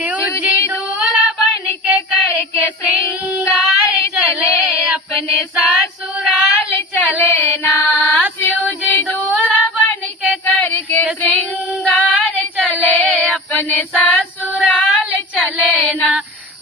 शिव जी दूल्हा बन के करके श्रृंगार चले, अपने ससुराल चले ना। शिव जी दूल्हा बन के करके श्रृंगार चले, अपने ससुराल चले ना।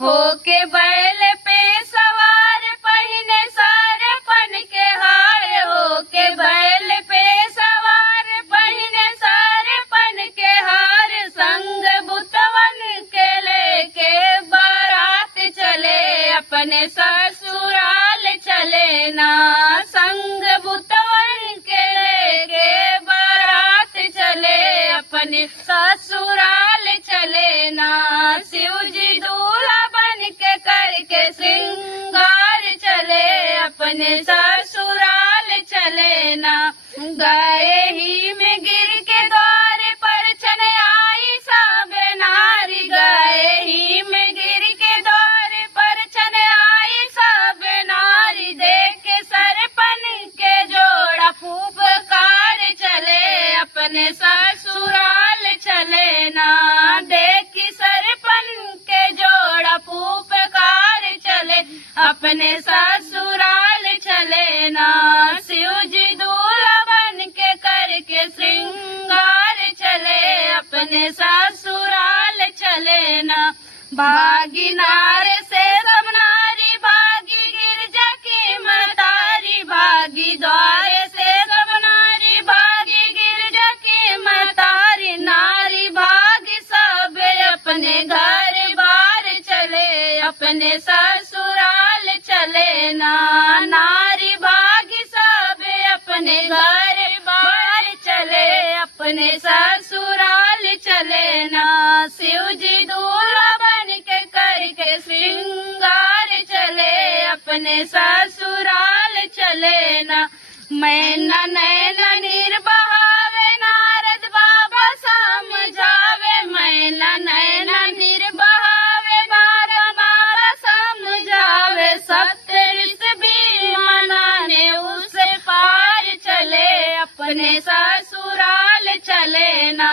होके बैल पे सवार पहने सारे पन के हार, होके बैल पे सवार पहने सारे पन के हार, संग बुतवन के लेके बारात चले, अपने ससुराल चले ना। संग बुतवन के लेके बारात चले, अपने ससुराल चले ना। शिव जी दूल्हा बन के करके श्रृंगार चले, अपने ससुराल चले ना। गए ही में गिर के द्वार पर छन आई सब नारी, गए ही में गिर के द्वार पर छन आई सब नारी, देख सरपन के जोड़ा फूफकार चले, अपने ससुराल चले ना। देख सरपन के जोड़ा फूफकार चले, अपने ससुराल चले ना। शिव जी दूल्हा बन के करके श्रृंगार चले, अपने ससुराल चले ना। भागी नारे से सब नारी, भागी गिरजा की मतारी, भागी द्वारे से सब नारी, भागी गिरजा की मतारी, नारी भागी सब अपने घर बार चले, अपने ससुराल चले ना। नारी भागी सब अपने घर बार चले, अपने ससुराल चले ना। शिव जी दूल्हा बन के करके श्रृंगार चले, अपने ससुराल चले ना। मैना नैना नीर बहावे, नारद बाबा समझावे, मैना नैना नीर बहावे, नारद बाबा समझावे, सप्तऋष भी मनाने उसे पार चले, अपने ससुराल चले ना।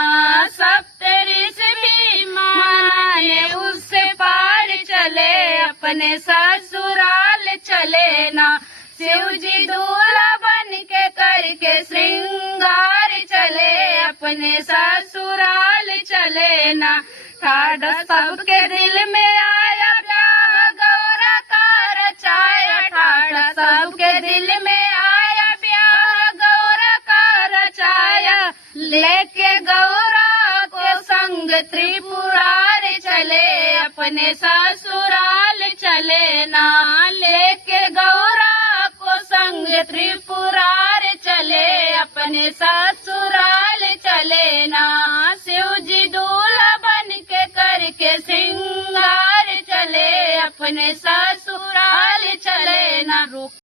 सप्तऋष भी मनाने उससे पार चले, अपने ससुराल चले ना। शिव जी दूल्हा बन के करके श्रृंगार चले, अपने ससुराल चले ना। ठाठ सबके दिल में आया ब्याह गौरा का रचाया, ठाठ सबके दिल में आया ब्याह गौरा का रचाया, लेके गौरा को संग त्रिपुरार चले, अपने ससुराल चले ना। लेके गौरा को संग त्रिपुरार चले, अपने ससुराल चले ना। शिव जी दूल्हा बन के करके श्रृंगार चले, अपने